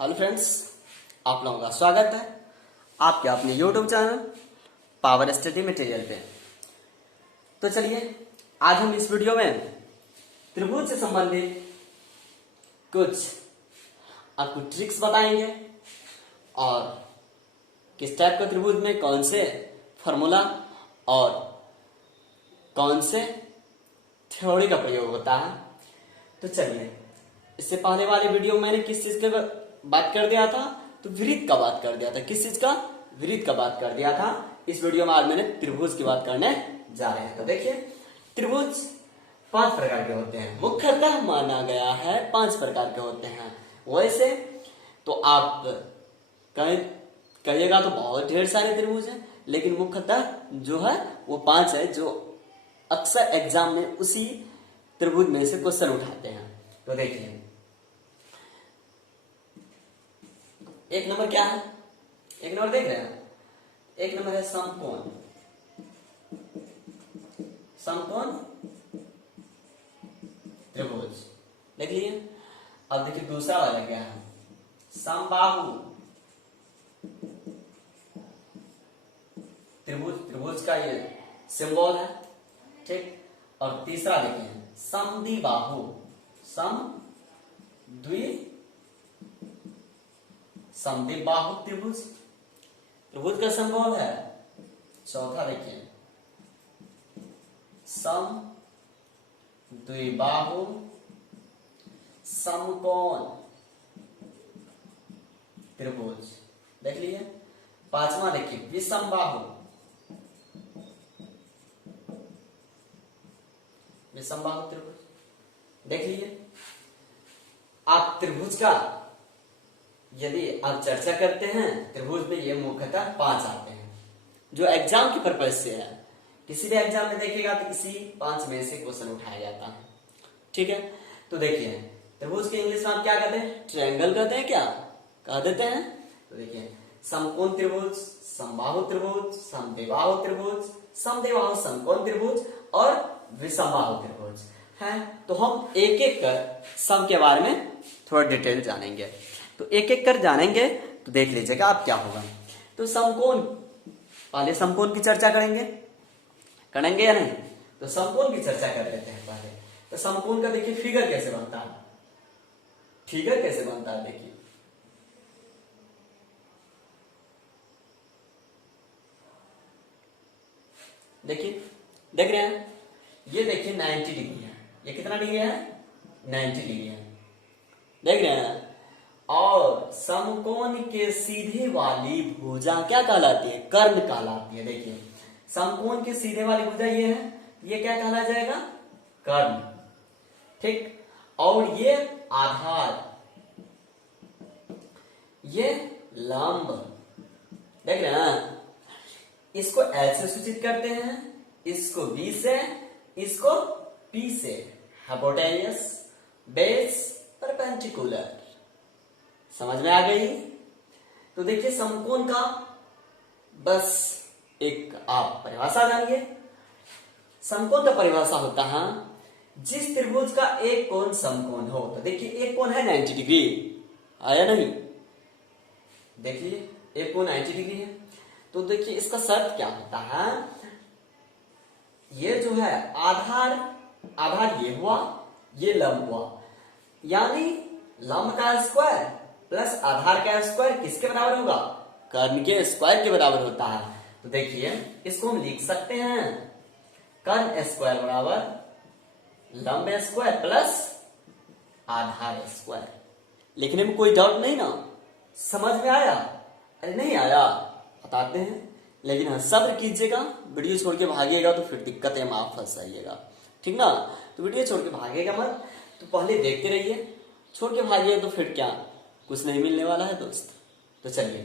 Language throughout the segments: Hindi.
हेलो फ्रेंड्स, आप लोगों का स्वागत है आपके अपने YouTube channel power study material पे। तो चलिए आज हम इस वीडियो में त्रिभुज से संबंधित कुछ आपको ट्रिक्स बताएंगे और किस टाइप का त्रिभुज में कौन से फॉर्मूला और कौन से थ्योरी का प्रयोग होता है। तो चलिए, इससे पहले वाले वीडियो में मैंने किस चीज के बात कर दिया था, तो वृत्त का बात कर दिया था। किस चीज का? वृत्त का बात कर दिया था। इस वीडियो में आज मैंने त्रिभुज की बात करने जा रहे हैं। तो देखिए, त्रिभुज 5 प्रकार के होते हैं, मुख्यतः माना गया है 5 प्रकार के होते हैं। वैसे तो आप कहिएगा तो बहुत ढेर सारे त्रिभुज हैं, लेकिन मुख्यतः जो है वो 5 है, जो अक्सर एग्जाम में उसी त्रिभुज में से क्वेश्चन उठाते हैं। तो देखिए, एक नंबर क्या है? एक नंबर देख रहे हैं, एक नंबर है समकोण। समकोण त्रिभुज देख लिए। अब देखिए दूसरा वाला क्या है? समबाहु त्रिभुज। त्रिभुज का ये सिंबल है, ठीक। और तीसरा देखिए समद्विबाहु। समद्विबाहु त्रिभुज, त्रिभुज का सिंबल है। चौथा देखिए समद्विबाहु समकोण त्रिभुज देख लिए। पांचवा देखिए विषमबाहु। विषमबाहु त्रिभुज देख लीजिए। आप त्रिभुज का यदि आप चर्चा करते हैं, त्रिभुज में ये मुख्यतः 5 आते हैं, जो एग्जाम की पर्पज से है। किसी भी एग्जाम में देखिएगा तो इसी 5 में से क्वेश्चन उठाया जाता है, ठीक है। तो देखिए, त्रिभुज के इंग्लिश में आप क्या कहते हैं? ट्रायंगल कहते हैं। क्या कह देते हैं? तो देखिए, समकोण त्रिभुज, समबाहु त्रिभुज, समद्विबाहु त्रिभुज, समद्विबाहु समकोण त्रिभुज और विषमबाहु त्रिभुज है। तो हम एक एक कर सब के बारे में थोड़ा डिटेल जानेंगे। तो एक एक कर जानेंगे, तो देख लीजिएगा आप क्या होगा। तो समकोण, पहले समकोण की चर्चा करेंगे या नहीं? तो समकोण की चर्चा कर लेते हैं पहले। तो समकोण का देखिए फिगर कैसे बनता है। फिगर कैसे बनता है देखिए, देख रहे हैं, ये देखिए 90 डिग्री है। ये कितना डिग्री है? 90 डिग्री है, देख रहे हैं। और समकोण के सीधे वाली भुजा क्या कहलाती है? कर्ण कहलाती है। देखिए, समकोण के सीधे वाली भुजा ये है, ये क्या कहला जाएगा? कर्ण, ठीक। और ये आधार, ये लंब, देख रहे हैं। इसको L से सूचित करते हैं, इसको B से, इसको P से। Hypotenuse, base, perpendicular. समझ में आ गई? तो देखिए, समकोण का बस एक आप परिभाषा जानिए। समकोण का परिभाषा होता है जिस त्रिभुज का एक कोण समकोण हो। तो देखिए, एक कोण है 90 डिग्री, आया नहीं? देखिए, एक कोण 90 डिग्री है। तो देखिए, इसका शर्त क्या होता है? ये जो है आधार ये हुआ, ये लंब हुआ, यानी लंब का स्क्वायर प्लस आधार का स्क्वायर किसके बराबर होगा? कर्ण के स्क्वायर के बराबर होता है। तो देखिए, इसको हम लिख सकते हैं कर्ण स्क्वायर बराबर लंब स्क्वायर प्लस आधार स्क्वायर। लिखने में कोई डाउट नहीं ना? समझ में आया? अरे नहीं आया बताते हैं, लेकिन हाँ सब्र कीजिएगा। वीडियो छोड़ के भागिएगा तो फिर दिक्कतें में आप फंस जाइएगा, ठीक ना? तो वीडियो छोड़ के भागिएगा मत, तो पहले देखते रहिए। छोड़ के भागिए तो फिर क्या, कुछ नहीं मिलने वाला है दोस्त। तो चलिए,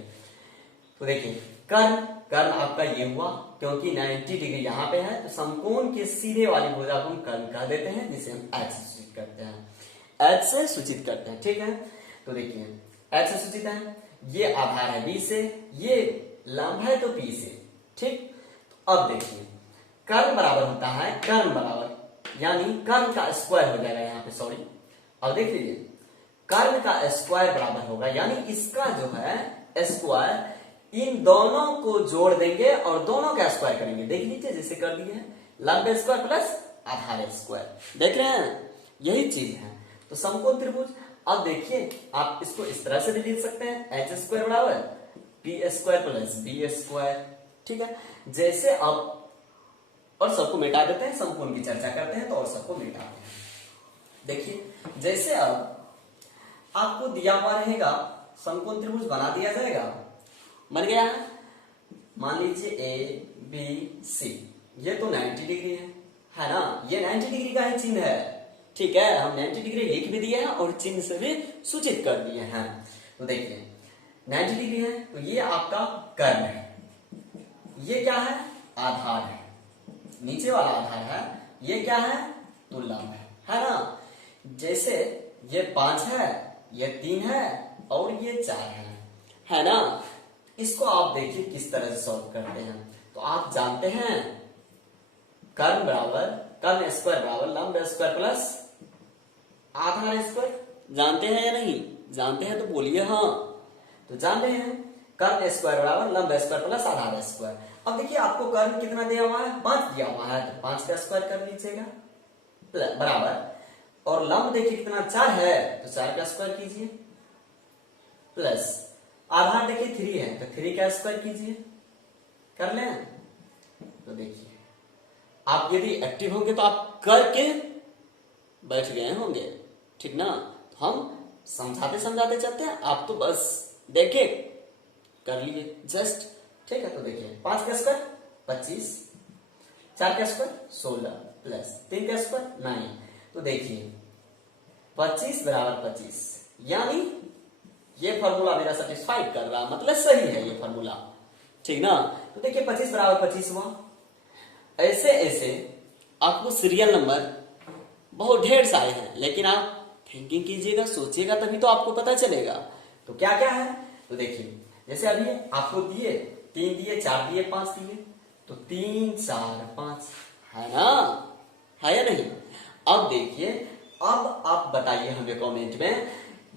तो देखिए, कर्ण आपका ये हुआ, क्योंकि 90 डिग्री यहाँ पे है। तो समकोण के सीधे वाली भुजा को हम कर्ण कह देते हैं, जिसे हम H से सूचित करते हैं। H से सूचित करते हैं, ठीक है। तो देखिए, H से सूचित है, ये आधार है B से, ये लंब है तो P से, ठीक। तो अब देखिए, कर्ण बराबर होता है कर्ण बराबर, यानी कर्ण का स्क्वायर हो जाएगा यहाँ पे, सॉरी। अब देख लीजिए, कर्ण का स्क्वायर बराबर होगा, यानी इसका जो है स्क्वायर इन दोनों को जोड़ देंगे और दोनों का स्क्वायर करेंगे। देख लीजिए जैसे कर दिए हैं, लंब स्क्वायर प्लस आधार स्क्वायर, देख रहे हैं यही चीज है। तो समकोण त्रिभुज, अब देखिए आप इसको इस तरह से भी लिख सकते हैं, एच स्क्वायर बराबर P square plus B square, ठीक है। जैसे अब और सबको मिटा देते हैं, समकोण की चर्चा करते हैं तो और सबको मिटाते हैं। देखिए जैसे अब आपको दिया हुआ रहेगा समकोण त्रिभुज बना दिया जाएगा, बन गया है। मान लीजिए ए बी सी, ये तो 90 डिग्री है ना, ये 90 डिग्री का ही चिन्ह है, ठीक है। हम 90 डिग्री लिख भी दिए हैं और चिन्ह से भी सूचित कर दिए हैं। तो देखिए 90 डिग्री है तो ये आपका कर्ण है, ये क्या है आधार है, नीचे वाला आधार है, ये क्या है तो लंब है ना। जैसे ये 5 है, ये 3 है और ये 4 है ना। इसको आप देखिए किस तरह से सॉल्व करते हैं। तो आप जानते हैं कर्ण बराबर कर्ण स्क्वायर बराबर लंब स्क्वायर प्लस आधार स्क्वायर, जानते हैं या नहीं? जानते हैं तो बोलिए हाँ। तो जानते हैं कर्ण स्क्वायर बराबर लंब स्क्वायर प्लस आधार स्क्वायर। अब देखिए आपको कर्ण कितना दिया हुआ है, 5 दिया हुआ है, तो 5 का स्क्वायर कर लीजिएगा बराबर, और लंब देखिए कितना 4 है तो 4 का स्क्वायर कीजिए, प्लस आधार देखिए 3 है तो 3 का स्क्वायर कीजिए, कर लें। तो देखिए आप यदि एक्टिव होंगे तो आप करके बैठ गए होंगे, ठीक ना। हम समझाते समझाते चलते हैं, आप तो बस देखिए कर लिए जस्ट, ठीक है। तो देखिए 5 का स्क्वायर 25, 4 का स्क्वायर 16 प्लस 3 का स्क्वायर 9। तो देखिए 25 बराबर 25, यानी ये फॉर्मूला मेरा सेटिस्फाइड कर रहा, मतलब सही है ये फॉर्मूला, ठीक ना। तो देखिए 25 बराबर 25 हुआ। ऐसे ऐसे आपको सीरियल नंबर बहुत ढेर सारे हैं, लेकिन आप थिंकिंग कीजिएगा, सोचिएगा, तभी तो आपको पता चलेगा। तो क्या क्या है तो देखिए जैसे अभी आपको दिए 3 दिए 4 दिए 5 दिए, तो 3 4 5 है ना, है या नहीं। अब देखिए अब आप बताइए हमें कमेंट में,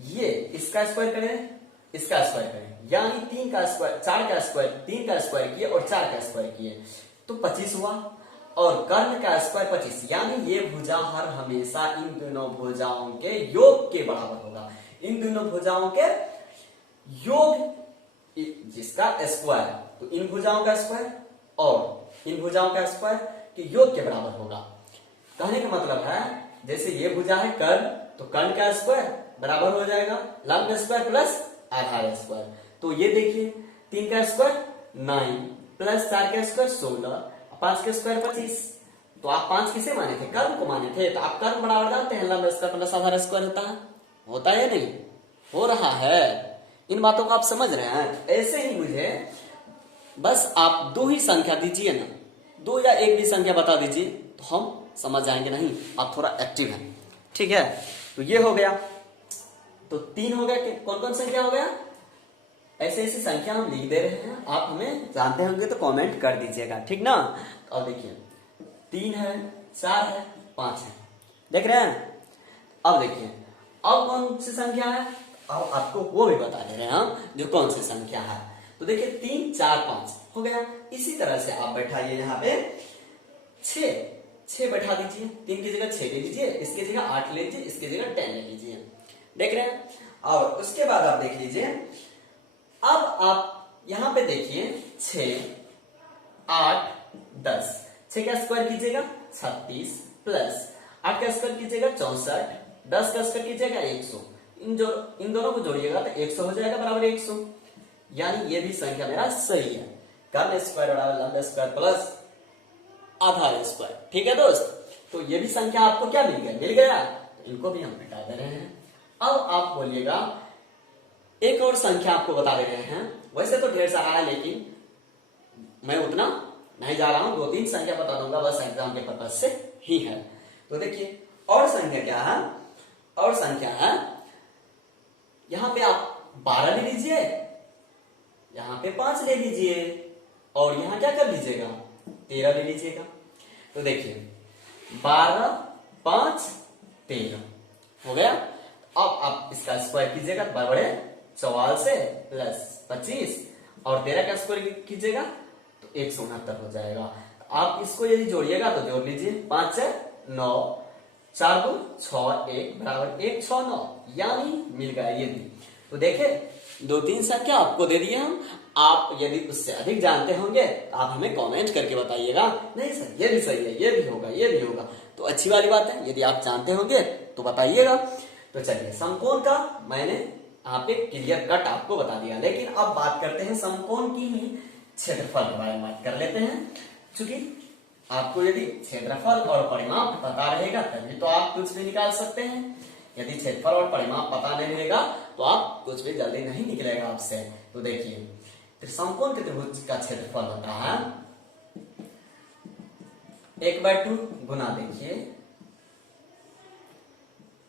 ये इसका स्क्वायर करें इसका स्क्वायर करें, यानी 3 का स्क्वायर 4 का स्क्वायर 3 का स्क्वायर किए और 4 का स्क्वायर किए तो 25 हुआ, और कर्ण का स्क्वायर 25, यानी ये भुजा हर हमेशा इन दोनों भुजाओं के योग के बराबर होगा। इन दोनों भुजाओं के योग जिसका स्क्वायर, तो इन भुजाओं का स्क्वायर और इन भुजाओं का स्क्वायर के योग के बराबर होगा। कहने का मतलब है जैसे ये भुजा है कर्ण, तो कर्ण का स्क्वायर बराबर हो जाएगा लंब स्क्वायर प्लस आधार स्क्वायर। तो ये देखिए 3 का स्क्वायर 9 प्लस 4 का स्क्वायर 16, 5 का स्क्वायर 25। तो आप 5 किसे माने थे, कर्ण को माने थे, तो आप कर्ण बराबर जानते हैं लंब स्क्वायर प्लस आधार स्क्वायर होता है या नहीं, हो रहा है। इन बातों को आप समझ रहे हैं। ऐसे ही मुझे बस आप 2 ही संख्या दीजिए ना, 2 या 1 भी संख्या बता दीजिए तो हम समझ जाएंगे। नहीं आप थोड़ा एक्टिव हैं, ठीक है। तो ये हो गया, तो 3 हो गया। कौन कौन संख्या हो गया, ऐसे ऐसी संख्या हम लिख दे रहे हैं, आप हमें जानते होंगे तो कमेंट कर दीजिएगा, ठीक ना। तो अब देखिए 3 है 4 है 5 है, देख रहे हैं। अब देखिए अब कौन सी संख्या है, अब आपको वो भी बता दे रहे हैं हम जो कौन सी संख्या है। तो देखिए 3 4 5 हो गया। इसी तरह से आप बैठाइए यहाँ पे 6 बैठा दीजिए, 3 की जगह 6 ले लीजिए, इसकी जगह 8 ले लीजिए, इसकी जगह 10 ले लीजिए, देख रहे हैं। और उसके बाद आप देख लीजिए, अब आप यहां पे देखिए 6 8 10, 6 का स्क्वायर कीजिएगा 36 प्लस 8 का स्क्वायर कीजिएगा 64, 10 का स्क्वायर कीजिएगा 100, इन दोनों को जोड़िएगा तो 100 हो जाएगा बराबर 100, यानी ये भी संख्या मेरा सही है। कर्ण स्क्वायर बराबर लंब स्क्वायर प्लस आधार स्क्वायर, ठीक है दोस्त। तो ये भी संख्या आपको क्या मिल गया, तो इनको भी हम मिटा दे रहे हैं। अब आप बोलिएगा एक और संख्या आपको बता दे रहे हैं, वैसे तो ढेर सारा है लेकिन मैं उतना नहीं जा रहा हूं, 2-3 संख्या बता दूंगा बस एग्जाम के पर्पज से ही है। तो देखिए और संख्या क्या है, और संख्या है यहां पे आप 12 ले लीजिए, यहां पे 5 ले लीजिए और यहां क्या कर लीजिएगा 13 ले लीजिएगा। तो देखिए 12 5 13 हो गया। अब आप इसका स्क्वायर कीजिएगा तो बड़े 44 से प्लस 25 और 13 का स्क्वायर कीजिएगा तो 169 हो जाएगा। आप इसको यदि जोड़िएगा तो जोड़ लीजिए 5 से 9, 4 2 6 1 बराबर 169, यानी मिल गया ये भी। तो देखिए 2-3 संख्या आपको दे दिए हम, आप यदि उससे अधिक जानते होंगे तो आप हमें कमेंट करके बताइएगा, नहीं सर ये भी सही है, ये भी होगा, ये भी होगा, तो अच्छी वाली बात है। यदि आप जानते होंगे तो बताइएगा। तो चलिए समकोण का मैंने यहाँ पे क्लियर कट आपको बता दिया, लेकिन अब बात करते हैं समकोण की ही क्षेत्रफल के बारे में बात कर लेते हैं। क्योंकि आपको यदि क्षेत्रफल और परिमाप पता रहेगा तभी तो आप कुछ भी निकाल सकते हैं। यदि क्षेत्रफल और परिमाप पता नहीं रहेगा तो आप कुछ भी जल्दी नहीं निकलेगा आपसे। तो देखिए समकोण के त्रिभुज का क्षेत्रफल होता है 1/2 गुना, देखिए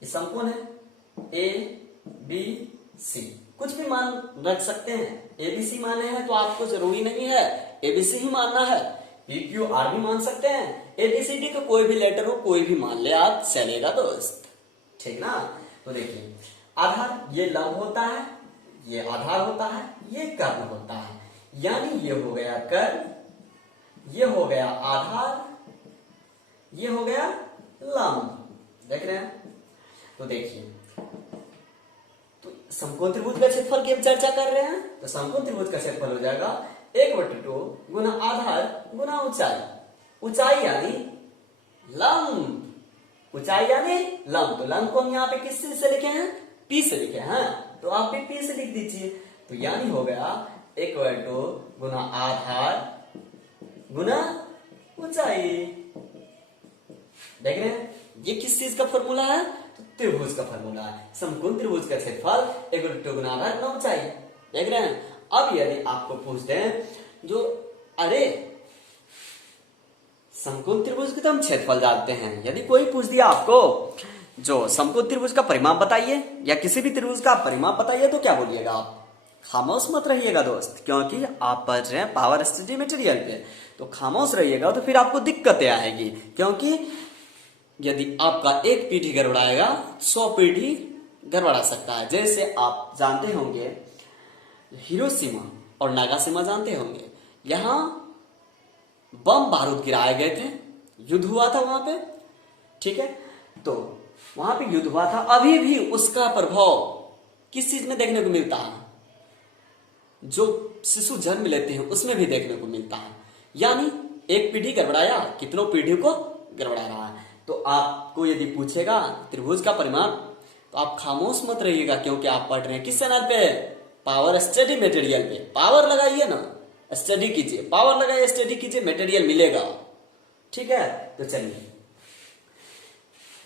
ये समकोण है ए बी सी, कुछ भी मान रख सकते हैं। एबीसी माने हैं तो आपको जरूरी नहीं है एबीसी ही मानना है, PQR भी मान सकते हैं, ABCD का कोई भी लेटर हो कोई भी मान ले आप, चलेगा दोस्त, ठीक ना। तो देखिए आधार ये लंब होता है, ये आधार होता है, ये कर्ण होता है, यानी ये हो गया कर्ण, ये हो गया आधार, ये हो गया लंब, देख रहे हैं। तो देखिए तो समकोण त्रिभुज का क्षेत्रफल की हम चर्चा कर रहे हैं, तो समकोण त्रिभुज का क्षेत्रफल हो जाएगा 1/2 गुना आधार गुना ऊंचाई, ऊंचाई यानी लंब, ऊंचाई यानी लंब। तो लंब को हम यहाँ पे किस चीज से लिखे हैं, P से लिखे हैं, तो आप भी P से लिख दीजिए। तो यानी हो गया 1/2 गुना आधार गुना ऊंचाई, देख रहे हैं ये किस चीज का फॉर्मूला है, तो त्रिभुज का फॉर्मूला है। समकोण त्रिभुज का क्षेत्रफल 1/2 गुना आधार गुना ऊंचाई, देख रहे हैं। अब यदि आपको पूछते हैं जो अरे समकोण त्रिभुज के तो हम क्षेत्रफल जानते हैं, यदि कोई पूछ दिया आपको जो समकोण त्रिभुज का परिमाप बताइए या किसी भी त्रिभुज का परिमाप बताइए तो क्या बोलिएगा आप, खामोश मत रहिएगा दोस्त, क्योंकि आप पढ़ रहे हैं पावर स्टडी मटेरियल पे, तो खामोश रहिएगा तो फिर आपको दिक्कतें आएगी। क्योंकि यदि आपका एक पीढ़ी गड़बड़ाएगा 100 पीढ़ी गड़बड़ा सकता है। जैसे आप जानते होंगे हिरोशिमा और नागासाकी जानते होंगे, यहाँ बम बारूद गिराए गए थे, युद्ध हुआ था वहां पे, ठीक है। तो वहां पे युद्ध हुआ था, अभी भी उसका प्रभाव किस चीज में देखने को मिलता है, जो शिशु जन्म लेते हैं उसमें भी देखने को मिलता है। यानी एक पीढ़ी गड़बड़ाया कितनों पीढ़ी को गड़बड़ा रहा है। तो आपको यदि पूछेगा त्रिभुज का परिमाप तो आप खामोश मत रहिएगा, क्योंकि आप पढ़ रहे हैं किस चैनल पे, पावर स्टडी मटेरियल पे। पावर लगाइए ना, स्टडी कीजिए, पावर लगाइए स्टडी कीजिए, मटेरियल मिलेगा, ठीक है। तो चलिए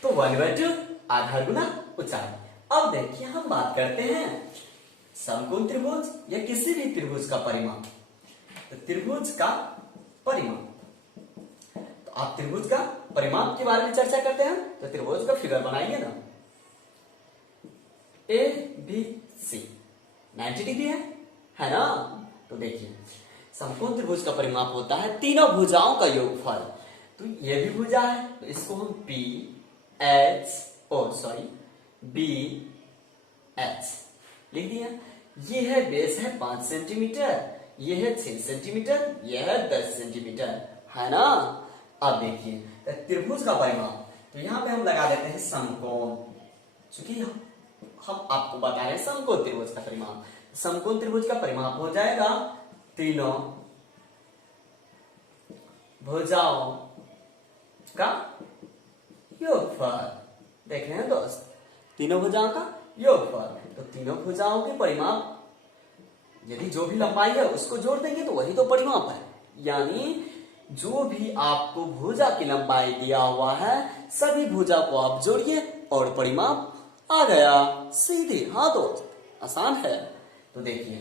तो 1/2 आधार गुना ऊंचाई। अब देखिए हम बात करते हैं समकोण त्रिभुज या किसी भी त्रिभुज का परिमाप। तो त्रिभुज का परिमाप, तो आप त्रिभुज का परिमाप के बारे में चर्चा करते हैं। तो त्रिभुज का फिगर बनाइए ना, ABC 90 डिग्री है ना। तो देखिए समकोण त्रिभुज का परिमाप होता है तीनों भुजाओं का योगफल। तो ये भी भुजा है तो इसको हम BH लिख दिया। ये है बेस है 5 सेंटीमीटर, ये है 6 सेंटीमीटर, ये है 10 सेंटीमीटर, है ना। अब देखिए त्रिभुज का परिमाप, तो यहाँ पे हम लगा देते हैं समकोण, क्योंकि हम आपको बता रहे हैं समकोण त्रिभुज का परिमाप। समकोण त्रिभुज का परिमाप हो जाएगा तीनों भुजाओं का योगफल, देख रहे हैं दोस्त, तीनों भुजाओं का योगफल। तो तीनों भुजाओं के परिमाप, यदि जो भी लंबाई है उसको जोड़ देंगे तो वही तो परिमाप है। यानी जो भी आपको भुजा की लंबाई दिया हुआ है सभी भुजा को आप जोड़िए और परिमाप आ गया सीधे। हाँ दोस्त आसान है। तो देखिए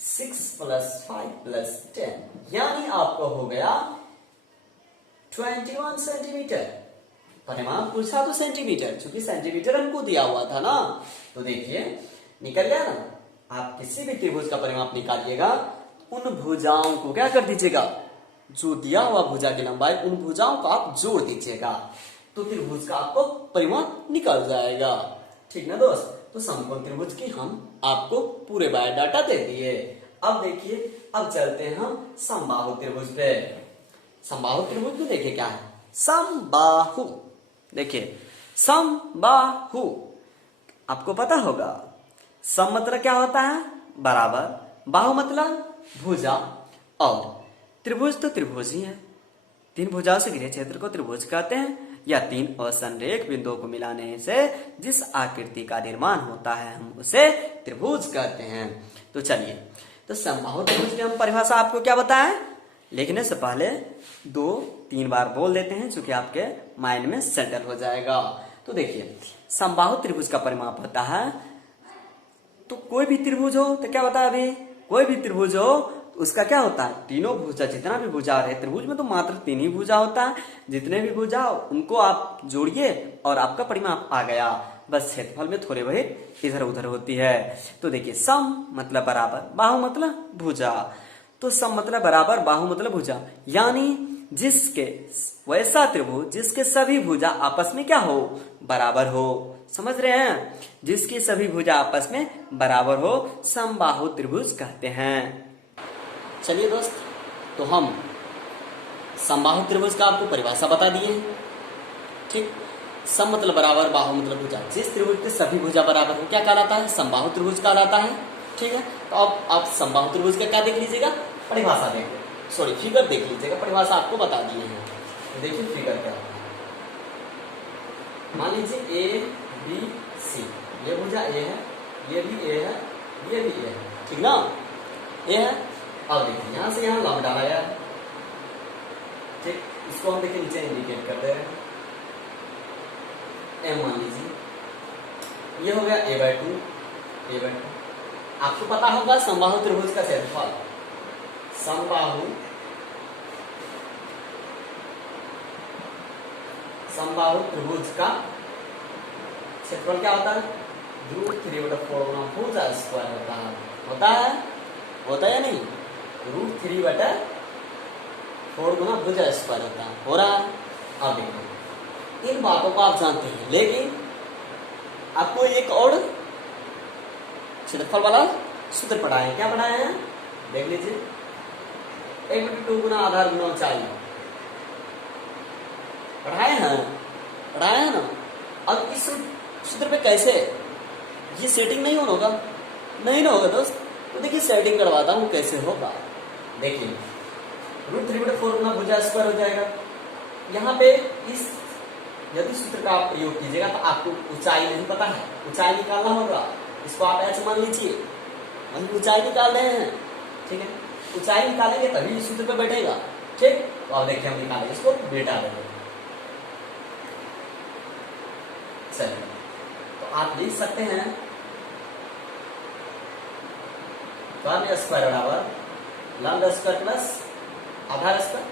6 + 5 + 10 यानी आपको हो गया 21 सेंटीमीटर। परिमाप पूछा तो सेंटीमीटर, क्योंकि सेंटीमीटर हमको दिया हुआ था ना। तो देखिए निकल गया ना। आप किसी भी त्रिभुज का परिमाप निकालिएगा, उन भुजाओं को क्या कर दीजिएगा, जो दिया हुआ भुजा की लंबाई उन भुजाओं को आप जोड़ दीजिएगा, तो त्रिभुज का आपको परिमाप निकल जाएगा, ठीक ना दोस्त। तो समकोण त्रिभुज की हम आपको पूरे बायोडाटा दे दिए। अब देखिए, अब चलते हैं हम समबाहु त्रिभुज पे। समबाहु त्रिभुज में देखिए क्या है, समबाहु। देखिए समबाहु आपको पता होगा, सम मतलब क्या होता है, बराबर, बाहु मतलब भुजा, और त्रिभुज तो त्रिभुज ही है। तीन भुजाओं से घिरे क्षेत्र को त्रिभुज कहते हैं, या तीन असंरेख बिंदुओं को मिलाने से जिस आकृति का निर्माण होता है हम उसे त्रिभुज कहते हैं। तो चलिए, तो समबाहु त्रिभुज की हम परिभाषा आपको क्या बताएं, लिखने से पहले 2-3 बार बोल देते हैं, चूंकि आपके माइंड में सेटल हो जाएगा। तो देखिए, समबाहु त्रिभुज का परिमाप होता है, तो कोई भी त्रिभुज हो, तो क्या बताया अभी, कोई भी त्रिभुज हो उसका क्या होता है, तीनों भुजा, जितना भी भुजा रहे त्रिभुज में तो मात्र 3 ही भुजा होता है, जितने भी भुजा उनको आप जोड़िए और आपका परिमाप आ गया। बस क्षेत्रफल में थोड़े बहुत इधर उधर होती है। तो देखिए, सम मतलब बराबर, बाहु मतलब भुजा। तो सम मतलब बराबर, बाहु मतलब भुजा, यानी जिसके वैसा त्रिभुज जिसके सभी भुजा आपस में क्या हो, बराबर हो। समझ रहे हैं, जिसकी सभी भुजा आपस में बराबर हो समबाहु त्रिभुज कहते हैं। चलिए दोस्त, तो हम समबाहु त्रिभुज का आपको परिभाषा बता दिए हैं। ठीक, सम मतलब बराबर, बाहु मतलब भुजा, जिस त्रिभुज के सभी भुजा बराबर हो क्या कहलाता है, समबाहु त्रिभुज कहलाता है। ठीक है, तो अब आप समबाहु त्रिभुज का क्या देख लीजिएगा, परिभाषा देख, सॉरी फिगर देख लीजिएगा, परिभाषा आपको बता दिए हैं। तो देखिए फिगर क्या है, मान लीजिए ए बी सी, ये भुजा ए है, ये भी ए है, ये भी ए है, ठीक ना, ए है। अब देखिए यहां से यहां लंब डाला गया, ठीक, इसको हम देखिए नीचे इंडिकेट कर दे रहे हैं, एम मान लीजिए, ये हो गया a/2, a/2। आपको पता होगा समबाहु त्रिभुज का क्षेत्रफल, समबाहु त्रिभुज का क्षेत्रफल क्या होता है, √3/4 गुना भुजा स्क्वायर होता है। होता है या नहीं, √3/4 गुना भुजा स्क्वायर होता है, हो रहा है। अब देखो, इन बातों को आप जानते हैं, लेकिन आपको एक और क्षेत्रफल वाला सूत्र पढ़ाए हैं। क्या पढ़ाए हैं, देख लीजिए, 1/2 गुना आधार गुना ऊंचाई पढ़ाए हैं ना। अब इस सूत्र पे कैसे ये सेटिंग नहीं होगा, नहीं ना होगा दोस्त। तो देखिए सेटिंग करवाता हूँ कैसे होगा। देखिए √3/4 गुना भुजा स्क्वायर हो जाएगा। यहाँ पे इस यदि सूत्र का आप प्रयोग कीजिएगा तो आपको ऊंचाई नहीं पता है, ऊंचाई निकालना होगा। इसको आप ऐसे मान लीजिए, वही ऊंचाई निकाल रहे हैं, ठीक है। ऊंचाई निकालेंगे तभी इस सूत्र पे बैठेगा, ठीक। तो अब देखिए हम निकालेंगे इसको, बेटा देंगे। चलिए, तो आप लिख सकते हैं कर्ण स्क्वायर बराबर लंब स्क्वायर प्लस आधार स्क्वायर,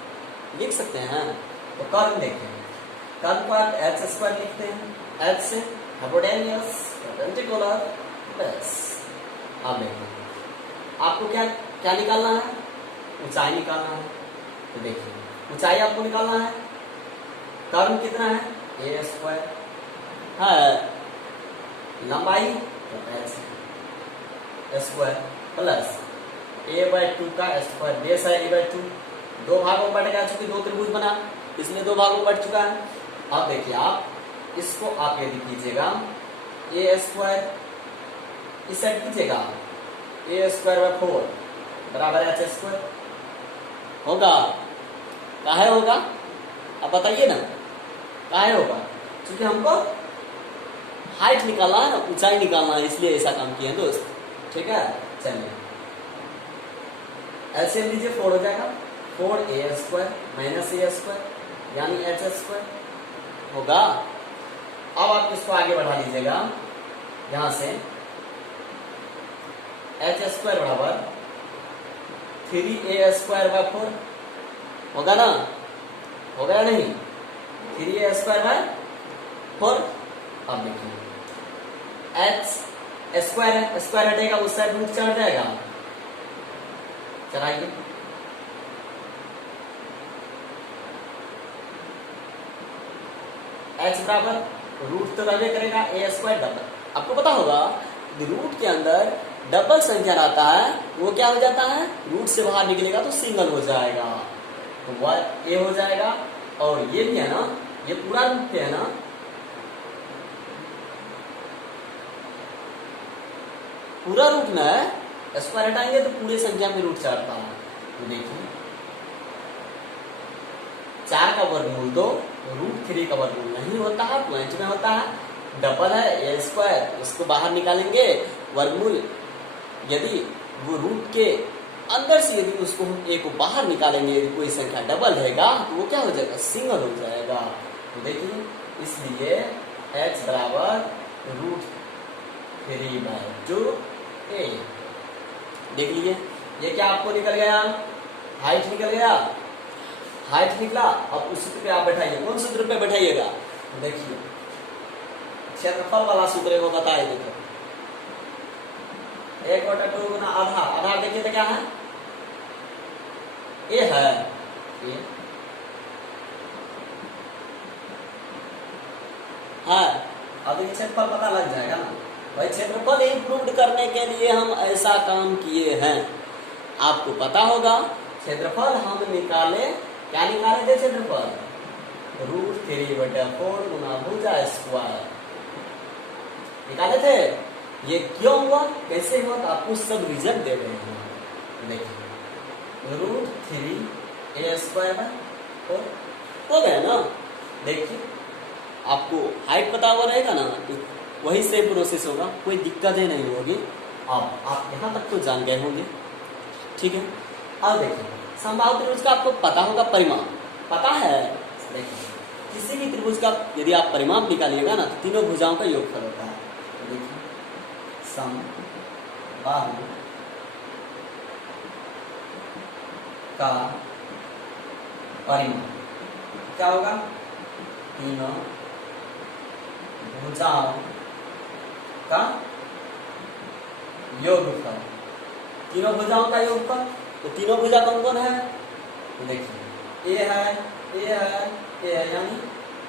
लिख सकते हैं। तो कर्ण देखें, कर्ण पर एच स्क्वायर लिखते हैं, एच से हाइपोटेन्यूस परपेंडिकुलर प्लस। अब देखिए आपको क्या क्या निकालना है, ऊंचाई निकालना है। तो देखिए ऊंचाई आपको निकालना है, कर्ण कितना है, ए स्क्वायर है, लंबाई तो एच स्क्वायर प्लस a/2 का स्क्वायर, बेस है a/2, 2 भागों में बढ़ गया, चूंकि 2 त्रिभुज बना इसलिए 2 भागों में बढ़ चुका है। अब देखिए आप इसको आप यदि कीजिएगा a स्क्वायर, इस साइड कीजिएगा a²/4 बराबर h स्क्वायर होगा। काहे होगा आप बताइए ना, काहे होगा, क्योंकि हमको हाइट निकालना है ना, ऊंचाई निकालना है, इसलिए ऐसा काम किए हैं दोस्त, ठीक है। चलिए एलसीएम लीजिए, 4 हो जाएगा, 4a² माइनस a² यानी h स्क्वायर होगा। अब आप इसको आगे बढ़ा लीजिएगा, यहां से h² बराबर 3a²/4 होगा ना, होगा या नहीं, 3a²/4। अब देखिए h स्क्वायर है, स्क्वायर हटेगा उस साइड रूट चढ़ जाएगा, चलाइए। h बराबर रूट तो रहबे करेगा a² डबल आपको पता होगा रूट के अंदर डबल संख्या आता है वो क्या हो जाता है, रूट से बाहर निकलेगा तो सिंगल हो जाएगा, तो वह ए हो जाएगा। और ये भी है ना, ये पूरा रूट पे है ना, पूरा रूट ना है, स्क्वायर हटाएंगे तो पूरे संख्या में रूट चढ़ता है। तो देखिए 4 का वर्गमूल 2, रूट 3 का वर्गमूल नहीं होता है, ट्वेंच में होता है, डबल है ए स्क्वायर, उसको बाहर निकालेंगे वर्गमूल, यदि वो रूट के अंदर से यदि उसको हम ए को बाहर निकालेंगे, यदि कोई संख्या डबल रहेगा तो वो क्या हो जाएगा, सिंगल हो जाएगा। तो देखिए इसलिए h बराबर √3/2 ए। देख लीजिए ये क्या आपको निकल गया, हाइट निकल गया, हाइट निकला। अब उस सूत्र पे आप बैठाइए, कौन सूत्र पे बैठाइएगा, देखिए क्षेत्रफल वाला सूत्र को बताइए। देखो 1/2 गुना आधार, आधार देखिए तो क्या है, ए है, ए है। अब ये क्षेत्रफल पता लग जाएगा ना भाई, क्षेत्रफल इंप्रूव करने के लिए हम ऐसा काम किए हैं। आपको पता होगा क्षेत्रफल हम निकाले, क्या निकाले थे क्षेत्रफल, √3/4 गुना भुजा स्क्वायर निकाले थे। ये क्यों हुआ, कैसे हुआ, तो आपको सब रीजन दे रहे हैं। देखिए √3a² हो गया ना। देखिए आपको हाइट पता हुआ रहेगा ना, तो वही से प्रोसेस होगा, कोई दिक्कतें नहीं होगी। अब आप यहाँ तक तो जान गए होंगे, ठीक है। अब देखिए समबाहु त्रिभुज का आपको पता होगा परिमाप, पता है। देखिए किसी भी त्रिभुज का यदि आप परिमाप निकालिएगा ना, तो तीनों भुजाओं का योगफल होता है। तो देखिए समबाहु का परिमाप क्या होगा, तीनों भुजाओं का योगफल, तीनों भुजाओं का योगफल। तो तीनों भुजा कौन कौन है, तो देखिए ए है, ए है, ए है, यानी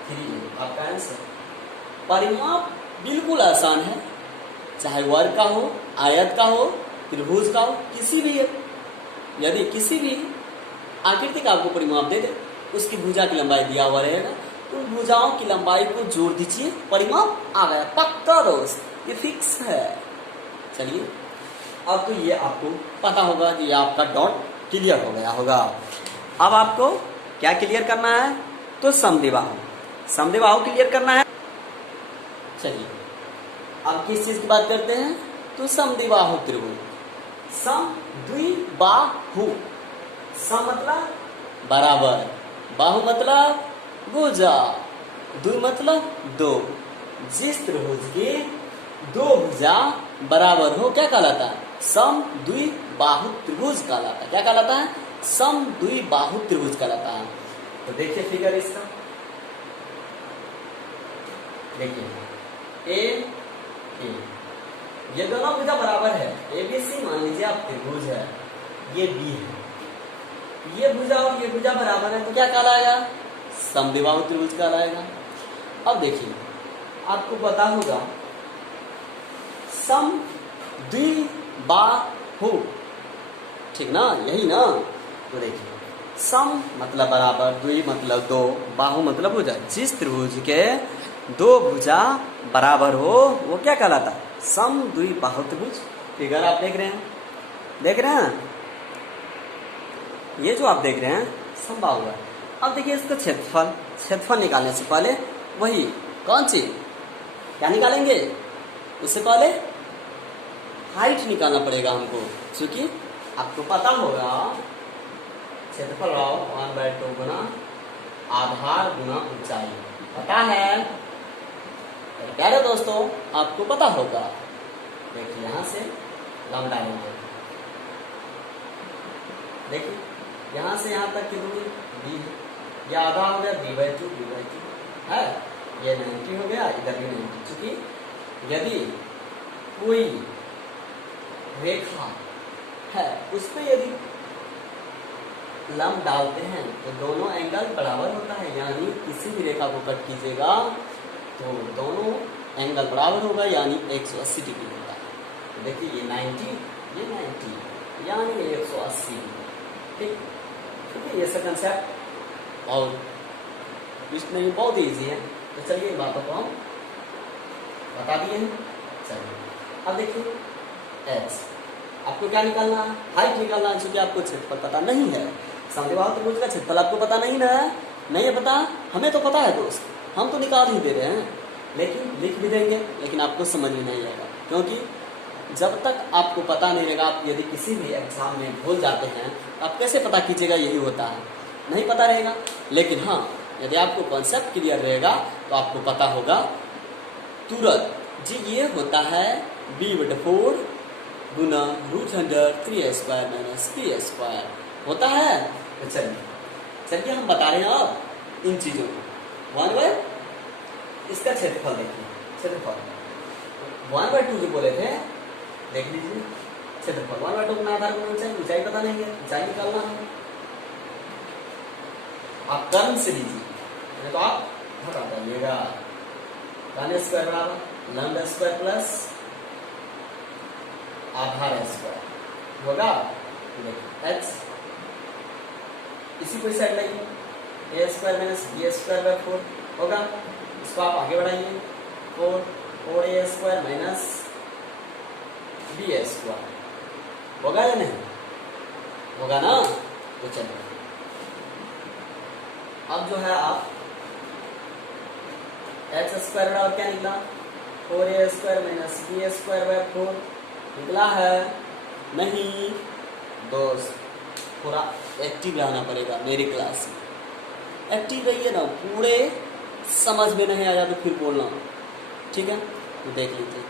3 आपका आंसर। परिमाप बिल्कुल आसान है, चाहे वर्ग का हो, आयत का हो, त्रिभुज का हो, किसी भी यदि किसी भी आकृति का आपको परिमाप दे दे, उसकी भुजा की लंबाई दिया हुआ रहेगा, तो भुजाओं की लंबाई को जोड़ दीजिए, परिमाप आ गया, पक्का दोस्त, ये फिक्स है। चलिए अब तो ये आपको पता होगा कि ये आपका डॉट क्लियर हो गया होगा। अब आपको क्या क्लियर करना है, तो समद्विबाहु, समद्विबाहु क्लियर करना है। चलिए अब किस चीज की बात करते हैं, तो समद्विबाहु त्रिभुज। समद्विबाहु, सम मतलब बराबर, बाहु मतलब भुजा, द्वि मतलब दो। जिस त्रिभुज की दो भुजा बराबर हो क्या कहलाता है, समद्विबाहु त्रिभुज कहलाता है। क्या कहलाता है, समद्विबाहु त्रिभुज कहलाता है। तो देखिए फिगर इसका, देखिए ए ये दोनों भुजा बराबर है, ए बी सी मान लीजिए आप त्रिभुज है, ये बी है, ये भुजा और ये भुजा बराबर है, तो क्या कहलाएगा, समद्विबाहु त्रिभुज कहलाएगा। अब देखिए आपको पता होगा समद्विबाहु, ठीक ना, यही ना। तो देखिए सम मतलब बराबर, द्वि मतलब दो, बाहु मतलब भुजा। जिस त्रिभुज के दो भुजा बराबर हो वो क्या कहलाता है, समद्विबाहु त्रिभुज। फिगर आप देख रहे हैं, देख रहे हैं, ये जो आप देख रहे हैं समबाहु है। अब देखिए इसका क्षेत्रफल, क्षेत्रफल निकालने से पहले वही कौन सी, क्या निकालेंगे, उससे पहले हाइट निकालना पड़ेगा हमको, क्योंकि आपको पता होगा क्षेत्रफल 1/2 गुना आधार गुना ऊंचाई, पता है प्यारे दोस्तों, आपको पता होगा। देखिए यहां से लंबा लेंगे, देखिए यहां से यहां तक की दूरी b है, ये आधा हो गया b/2 है, ये 90 हो गया, इधर भी 90। चूंकि यदि कोई रेखा है उस पर यदि लंब डालते हैं तो दोनों एंगल बराबर होता है, यानी किसी भी रेखा को कट कीजिएगा तो दोनों एंगल बराबर होगा यानी 180 डिग्री होगा। तो देखिए ये 90, ये 90 यानी 180 डिग्री। ठीक है, ये सब कंसेप्ट और इसमें भी बहुत ईजी है। तो चलिए इन बातों को हम बता दिए हैं। चलिए अब देखिए एच, आपको क्या निकालना है? हाइट निकालना है, क्योंकि आपको क्षेत्रफल पता नहीं है। समद्विबाहु त्रिभुज का क्षेत्रफल आपको पता नहीं ना है, नहीं है पता, हमें तो पता है दोस्त, हम तो निकाल ही दे रहे हैं, लेकिन लिख भी देंगे, लेकिन आपको समझ में नहीं आएगा, क्योंकि जब तक आपको पता नहीं रहेगा, आप यदि किसी भी एग्जाम में भूल जाते हैं, आप कैसे पता कीजिएगा यही होता है, नहीं पता रहेगा। लेकिन हाँ, यदि आपको कॉन्सेप्ट क्लियर रहेगा तो आपको पता होगा तुरंत जी ये होता है b/4 गुना √3a² माइनस b² होता है। तो चलिए हम बता रहे हैं अब इन चीजों को 1/, इसका क्षेत्रफल देखिए, क्षेत्रफल 1/2 जो बोले थे, देख लीजिए क्षेत्रफल 1/2 गुना आधार गुना ऊंचाई, ऊंचाई पता नहीं है, ऊंचाई निकालना है, आप कर्म से लीजिए, तो आप घटा पाइएगा। tan स्क्वायर बराबर लैम्डा स्क्वायर प्लस आधार स्क्वायर होगा। h इसी को साइड लाइए, a² माइनस b² 4 होगा। इसको आप आगे बढ़ाइए, 4a² माइनस b² होगा या नहीं होगा ना? तो चलिए अब जो है आप h² बराबर क्या निकला, 4a² माइनस b² 4 निकला है। नहीं दोस्त, थोड़ा एक्टिव रहना पड़ेगा मेरी क्लास में, एक्टिव रहिए ना, पूरे समझ में नहीं आया तो फिर बोलना, ठीक है? तो देख लीजिए,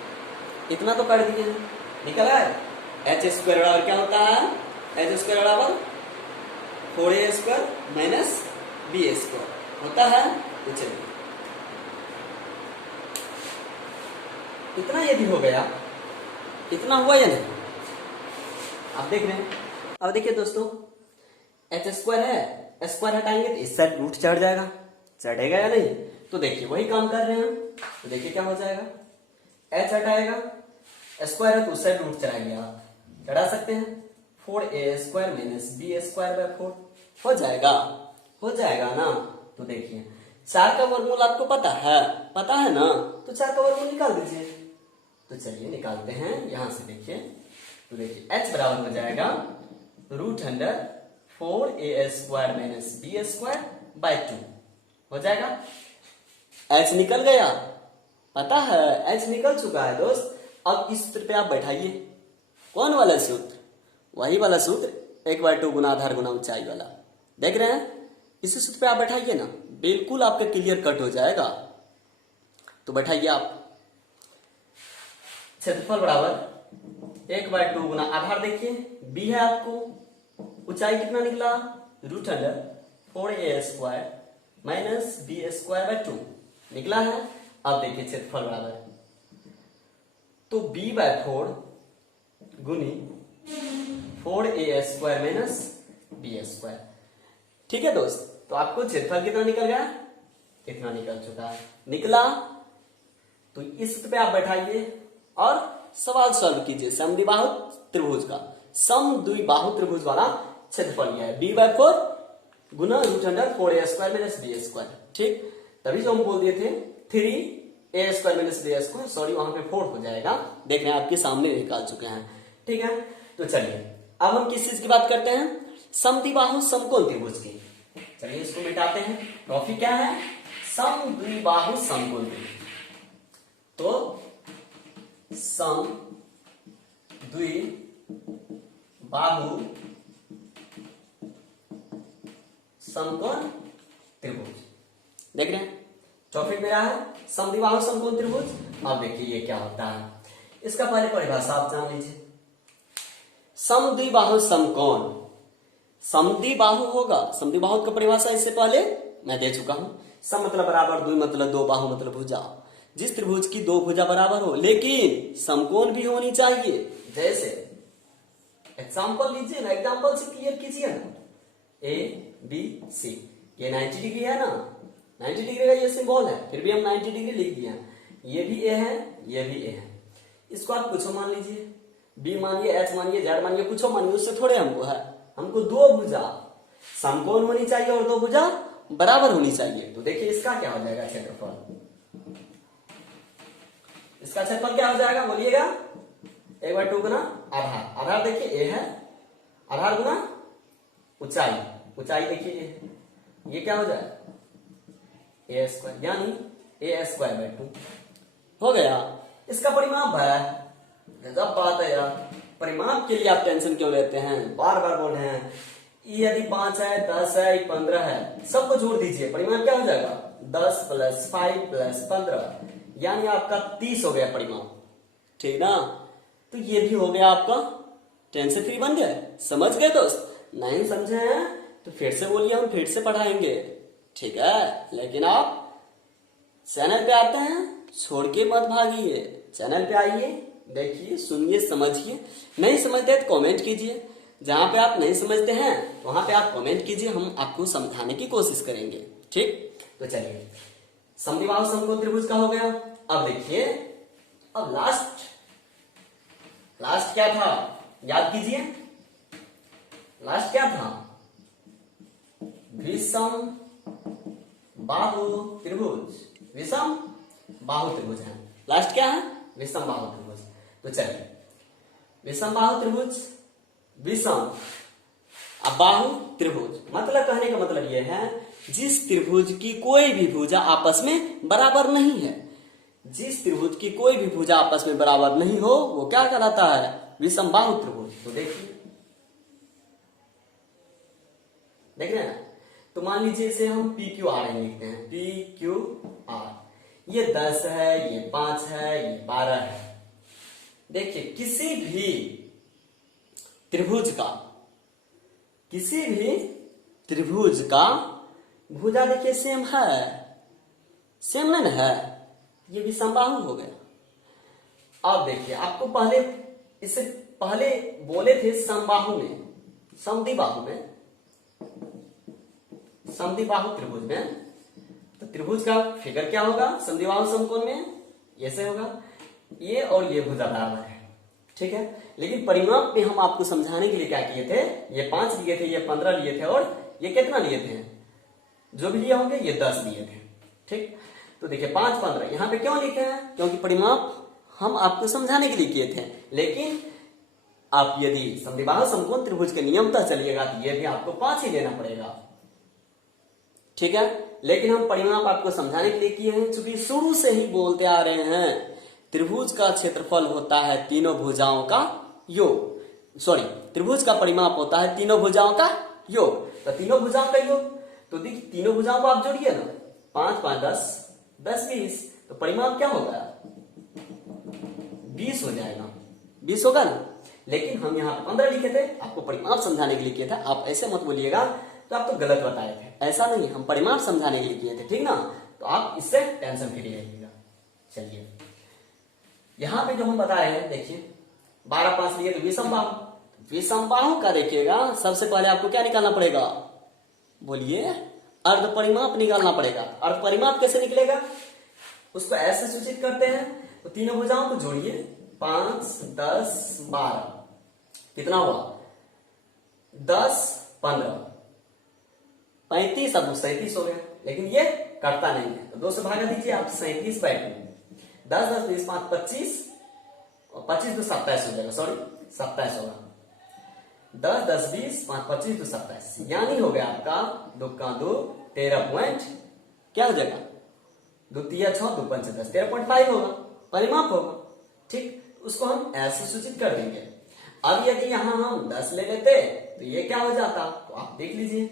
इतना तो कर दिए, निकल है। h² बराबर क्या होता है, h² बराबर 4a² माइनस b² होता है। तो चलिए इतना यदि हो गया, इतना हुआ या नहीं, आप देख रहे हैं। अब देखिए दोस्तों, h² है, स्क्वायर हटाएंगे तो इस साइड रूट चढ़ जाएगा, चढ़ेगा या नहीं? तो देखिए वही काम कर रहे हैं। तो देखिए क्या हो जाएगा, h हटाएगा, स्क्वायर है तो उस साइड रूट चढ़ाएंगे, आप चढ़ा सकते हैं, 4a² माइनस b² 4 हो जाएगा, हो जाएगा ना? तो देखिए 4 का वर्गमूल आपको पता है ना? तो 4 का वर्गमूल निकाल दीजिए। तो चलिए निकालते हैं, यहां से देखिए। तो देखिए h बराबर हो जाएगा √4a² माइनस b² 2 हो जाएगा। h निकल गया, पता है h निकल चुका है दोस्त। अब इस सूत्र पे आप बैठाइए, कौन वाला सूत्र? वही वाला सूत्र 1/2 गुना आधार गुना ऊंचाई वाला, देख रहे हैं? इसी सूत्र पे आप बैठाइए ना, बिल्कुल आपका क्लियर कट हो जाएगा। तो बैठाइए आप, क्षेत्रफल बराबर 1/2 गुना आधार, देखिए b है आपको, ऊंचाई कितना निकला, √4a² माइनस b² 2 निकला है। अब देखिए क्षेत्रफल बराबर, तो b/4 गुनी 4a² माइनस b², ठीक है दोस्त? तो आपको क्षेत्रफल कितना निकल गया, कितना निकल चुका है, निकला। तो इस पे आप बैठाइए और सवाल सॉल्व कीजिए। समद्विबाहु त्रिभुज का, समद्विबाहु त्रिभुज वाला क्षेत्रफल यह है, b/4 गुना √4a² माइनस b², ठीक? तभी जो हम बोल दिए थे 3a² माइनस b², सॉरी वहां पे 4 हो जाएगा, देख रहे हैं आपके सामने निकाल चुके हैं, ठीक है? तो चलिए अब हम किस चीज की बात करते हैं, समद्विबाहु समकोण त्रिभुज की। चलिए इसको मिटाते हैं। टॉपिक क्या है, समद्विबाहु समकोण त्रिभुज। तो समद्विबाहु समकोण त्रिभुज, देख रहे हैं? टॉपिक मेरा है समद्विबाहु समकोण त्रिभुज। अब देखिए ये क्या होता है, इसका पहले परिभाषा आप जान लीजिए। समद्विबाहु समकोण, समद्विबाहु होगा, समद्विबाहु का परिभाषा इससे पहले मैं दे चुका हूं। सम मतलब बराबर, द्वि मतलब दो, बाहु मतलब भुजा। जिस त्रिभुज की दो भुजा बराबर हो लेकिन समकोण भी होनी चाहिए। जैसे एग्जाम्पल लीजिए ना, एग्जाम्पल से क्लियर कीजिए ना, ए बी सी, ये 90 डिग्री है ना, 90 डिग्री का ये सिंबल है, फिर भी हम 90 डिग्री लिख दिया। ये भी ए है, ये भी ए है। इसको आप कुछ मान लीजिए, बी मानिए, एच मानिए, जेड मानिए, कुछ मानिए, उससे थोड़े हमको है। हमको दो भुजा समकोण होनी चाहिए और दो भुजा बराबर होनी चाहिए। तो देखिए इसका क्या हो जाएगा क्षेत्रफल, इसका क्षेत्रफल क्या हो जाएगा बोलिएगा, 1/2 गुना आधार। आधार देखिए ए है, आधार गुना ऊंचाई, ऊंचाई देखिए ए है, ये क्या हो जाएगा ए स्क्वायर, यानी ए स्क्वायर 2 हो गया। इसका परिमाप है, जब बात है यार, परिमाप के लिए आप टेंशन क्यों लेते हैं, बार बार बोल रहे हैं। यदि 5 है, 10 है, 15 है, सबको जोड़ दीजिए, परिमाप क्या हो जाएगा 10 + 5 + 15, यानी आपका 30 हो गया परिमाप, ठीक ना। तो ये भी हो गया आपका, टेंशन फ्री बन गया। समझ गए दोस्त? नहीं समझे हैं तो फिर से बोलिए, हम फिर से पढ़ाएंगे, ठीक है। लेकिन आप चैनल पे आते हैं, छोड़ के मत भागिए, चैनल पे आइए, देखिए, सुनिए, समझिए। नहीं समझते तो कमेंट कीजिए, जहां पे आप नहीं समझते हैं वहां पे आप कमेंट कीजिए, हम आपको समझाने की कोशिश करेंगे, ठीक। तो चलिए, समद्विबाहु समकोण त्रिभुज का हो गया। अब देखिए, अब लास्ट क्या था, याद कीजिए, लास्ट क्या था, विषम बाहु त्रिभुज, विषम बाहु त्रिभुज है। लास्ट क्या है, विषम बाहु त्रिभुज। तो चलिए, विषम बाहु त्रिभुज, विषम अब बाहु त्रिभुज, मतलब कहने का मतलब यह है, जिस त्रिभुज की कोई भी भुजा आपस में बराबर नहीं है, जिस त्रिभुज की कोई भी भुजा आपस में बराबर नहीं हो, वो क्या कहलाता है, विषम बाहु त्रिभुज। तो देखिए, देख रहे हैं, तो मान लीजिए इसे हम PQR लिखते हैं, PQR। ये 10 है, ये 5 है, ये 12 है। देखिए, किसी भी त्रिभुज का भुजा देखिए सेम है, सेम नहीं है, ये भी समबाहु हो गया। अब देखिए, आपको पहले, इससे पहले बोले थे समबाहु में, समद्विबाहु में, समद्विबाहु त्रिभुज में, तो त्रिभुज का फिगर क्या होगा समद्विबाहु समकोण में, ऐसे होगा, ये और ये भुजा बराबर है, ठीक है। लेकिन परिमाप में हम आपको समझाने के लिए क्या किए थे, ये 5 लिए थे, ये 15 लिए थे, और ये कितना लिए थे, जो भी लिए होंगे ये 10 लिए थे, ठीक। तो देखिए 5, 15 यहां पे क्यों लिखे हैं, क्योंकि परिमाप हम आपको समझाने के लिए किए थे। लेकिन आप यदि समद्विबाहु समकोण त्रिभुज के नियम तक चलिएगा तो ये भी आपको 5 ही लेना पड़ेगा, ठीक है। लेकिन हम परिमाप आपको समझाने के लिए किए हैं, चूंकि शुरू से ही बोलते आ रहे हैं, त्रिभुज का क्षेत्रफल होता है तीनों भुजाओं का योग, सॉरी, त्रिभुज का परिमाप होता है तीनों भुजाओं का योग। तो तीनों भुजाओं का योग, तो देखिए तीनों भुजाओं को आप जोड़िए ना, 5, 5, 10, 10, 20, तो परिमाप क्या होगा 20 हो जाएगा, 20 होगा ना। लेकिन हम यहाँ 15 लिखे थे, आपको परिमाप समझाने के लिए किया था। आप ऐसे मत बोलिएगा, तो आप तो गलत बताए थे, ऐसा नहीं, हम परिमाप समझाने के लिए किए थे, ठीक ना। तो आप इससे टेंशन फ्री रहिएगा। चलिए, यहां पे जो हम बता रहे हैं, देखिए 12, 5 लिए तो विषम बाहु, विषम बाहु का देखिएगा, सबसे पहले आपको क्या निकालना पड़ेगा, बोलिए, अर्ध परिमाप निकालना पड़ेगा। अर्ध परिमाप कैसे निकलेगा, उसको ऐसे सूचित करते हैं, तो तीनों भुजाओं को जोड़िए, 5, 10, 12, कितना हुआ 10, 15, 35, अब 37 हो गया। लेकिन ये कटता नहीं है, तो 2 से भागा दीजिए आप, 37/2, 10, 10, 20, 5, 25, और 25 तो 27 हो जाएगा, सॉरी 27 होगा, 10, 10, 20, 5, 25 तो 27, यानी हो गया आपका 2 का 2, 13 पॉइंट, क्या हो जाएगा 2 तिया 6, 2 पंच 10, 13.5 होगा, परिमाप होगा, ठीक। उसको हम ऐसे सूचित कर देंगे। अब यदि यहां हम 10 ले लेते तो ये क्या हो जाता, तो आप देख लीजिए,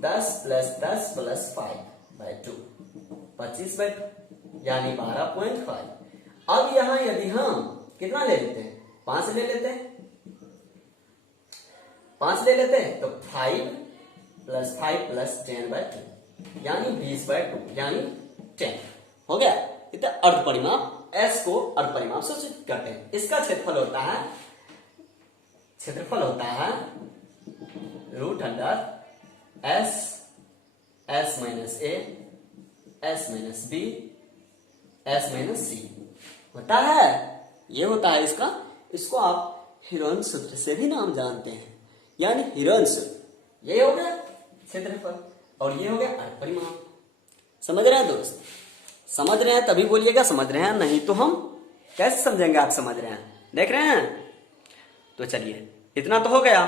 10 + 10 + 5/2, 25/2, यानी 12.5। अब यहां यदि हम कितना ले लेते हैं, 5 ले लेते हैं, 5 ले लेते हैं, तो 5 + 5 + 10/2, यानी 20/2, यानी 10 हो गया। इतना अर्ध परिमाप, S को अर्ध परिमाप सूचित करते हैं। इसका क्षेत्रफल होता है √S, S - A, S - B, S - C, होता है, ये होता है इसका, इसको आप हिरोन सूत्र से भी नाम जानते हैं, यानी हिरोन सूत्र। ये हो गया क्षेत्रफल और ये हो गया अर्ध परिमाण। समझ रहे हैं दोस्त? समझ रहे हैं तभी बोलिएगा, समझ रहे हैं, नहीं तो हम कैसे समझेंगे आप समझ रहे हैं? देख रहे हैं? तो चलिए इतना तो हो गया,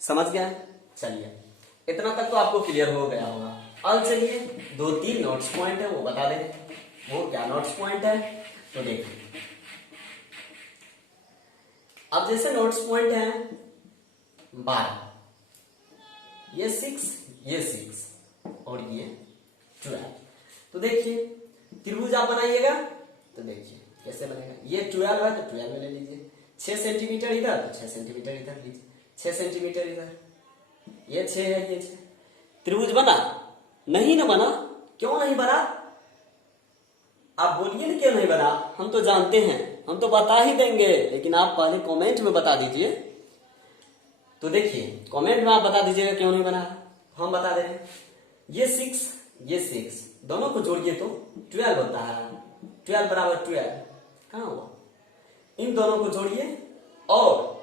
समझ गए? चलिए इतना तक तो आपको क्लियर हो गया होगा। अब चलिए 2-3 नोट्स पॉइंट है वो बता दें। वो क्या नोट्स पॉइंट है तो देखिए, अब जैसे नोट्स पॉइंट है 12, ये 6, ये 6 और ये 12। तो देखिए त्रिभुज आप बनाइएगा तो देखिए कैसे बनेगा। ये 12 है तो 12 ले लीजिए, 6 सेंटीमीटर इधर तो 6 सेंटीमीटर इधर लीजिए, 6 सेंटीमीटर इधर, ये 6 है, ये 6। त्रिभुज बना? नहीं ना बना। क्यों नहीं बना? आप बोलिए ना क्यों नहीं बना। हम तो जानते हैं, हम तो बता ही देंगे, लेकिन आप पहले कमेंट में बता दीजिए। तो देखिए कमेंट में आप बता दीजिएगा क्यों नहीं बना, हम बता दे रहे हैं। ये 6, ये 6 दोनों को जोड़िए तो 12 होता है। 12 बराबर 12 कहाँ हुआ? इन दोनों को जोड़िए और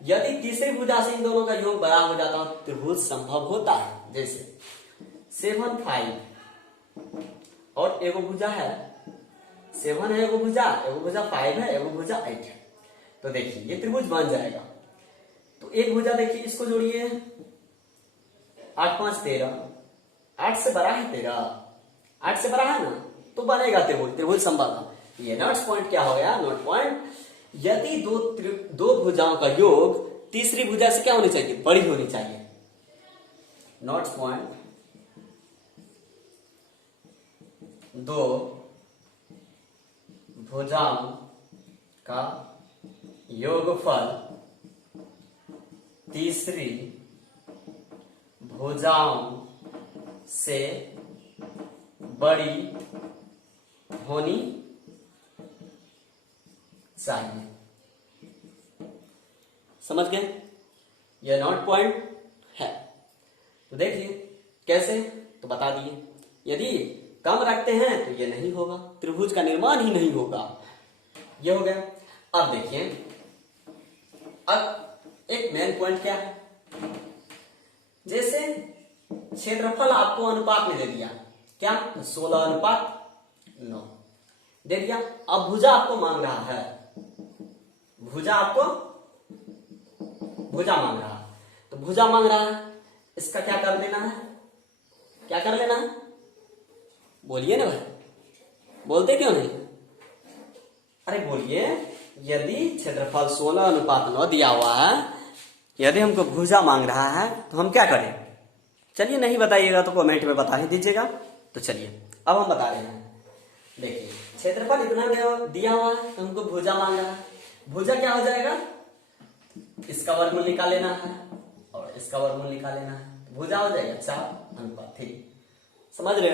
यदि तीसरी भुजा से इन दोनों का योग बराबर हो जाता है, त्रिभुज संभव होता है। जैसे 7, 5 और एगो भुजा है 7 है, एगो भुजा 5 है, एगो भुजा 8 है। तो देखिए ये त्रिभुज बन जाएगा। तो एक भुजा देखिए इसको जोड़िए, 8, 5, 13, 8 से बड़ा है 13, 8 से बड़ा है ना, तो बनेगा त्रिभुज, त्रिभुज संभव। ये नोट्स पॉइंट क्या हो गया? नोट पॉइंट, यदि दो भुजाओं का योग तीसरी भुजा से क्या होनी चाहिए? बड़ी होनी चाहिए। नोट्स पॉइंट, दो भुजाओं का योगफल तीसरी भुजाओं से बड़ी होनी चाहिए। समझ गए? यह नोट पॉइंट है। तो देखिए कैसे, तो बता दिए। यदि कम रखते हैं तो ये नहीं होगा, त्रिभुज का निर्माण ही नहीं होगा। ये हो गया। अब देखिए, अब एक मेन पॉइंट क्या है, जैसे क्षेत्रफल आपको अनुपात में दे दिया, क्या? 16:9 दे दिया। अब भुजा आपको मांग रहा है, भुजा मांग रहा है। तो भुजा मांग रहा है, इसका क्या कर लेना है? क्या कर लेना है? बोलिए ना भाई, बोलते क्यों नहीं? अरे बोलिए। यदि क्षेत्रफल 16:9 दिया हुआ है, यदि हमको भुजा मांग रहा है तो हम क्या करें? चलिए नहीं बताइएगा तो कमेंट में बता ही दीजिएगा। तो चलिए अब हम बता रहे हैं। देखिए क्षेत्रफल इतना दिया हुआ है तो हमको भुजा मांग रहा है। भुजा क्या हो जाएगा? इसका वर्गमूल निकाल लेना है और इसका वर्गमूल निकाल लेना है। भुजा हो जाएगा 4:3। समझ रहे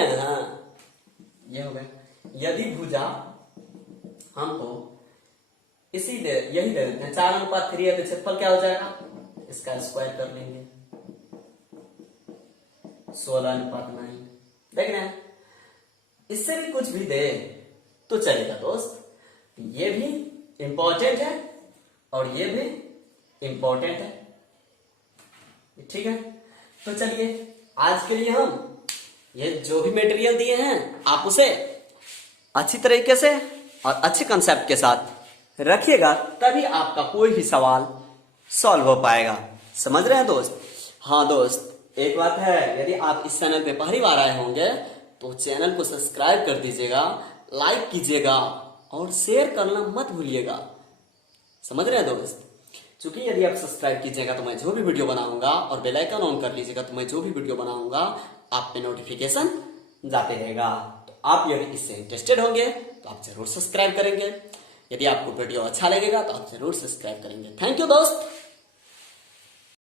हैं? हाँ, ये हो गया। यदि भुजा हमको यही दे देते हैं 4:3 है, तो क्षेत्रफल क्या हो जाएगा? इसका स्क्वायर कर लेंगे 16:9। देख रहे हैं? इससे भी कुछ भी दे तो चलेगा दोस्त। ये भी इंपॉर्टेंट है और ये भी इंपॉर्टेंट है, ठीक है? तो चलिए आज के लिए हम ये जो भी मटेरियल दिए हैं आप उसे अच्छी तरीके से और अच्छे कंसेप्ट के साथ रखिएगा, तभी आपका कोई भी सवाल सॉल्व हो पाएगा। समझ रहे हैं दोस्त? हाँ दोस्त, एक बात है, यदि आप इस चैनल पे पहली बार आए होंगे तो चैनल को सब्सक्राइब कर दीजिएगा, लाइक कीजिएगा और शेयर करना मत भूलिएगा। समझ रहे हैं दोस्त? क्योंकि यदि आप सब्सक्राइब कीजिएगा तो मैं जो भी वीडियो बनाऊंगा, और बेल आइकन ऑन कर लीजिएगा तो मैं जो भी वीडियो बनाऊंगा आप पे नोटिफिकेशन जाते रहेगा। तो आप यदि इससे इंटरेस्टेड होंगे तो आप जरूर सब्सक्राइब करेंगे। यदि आपको वीडियो अच्छा लगेगा तो आप जरूर सब्सक्राइब करेंगे। थैंक यू दोस्त।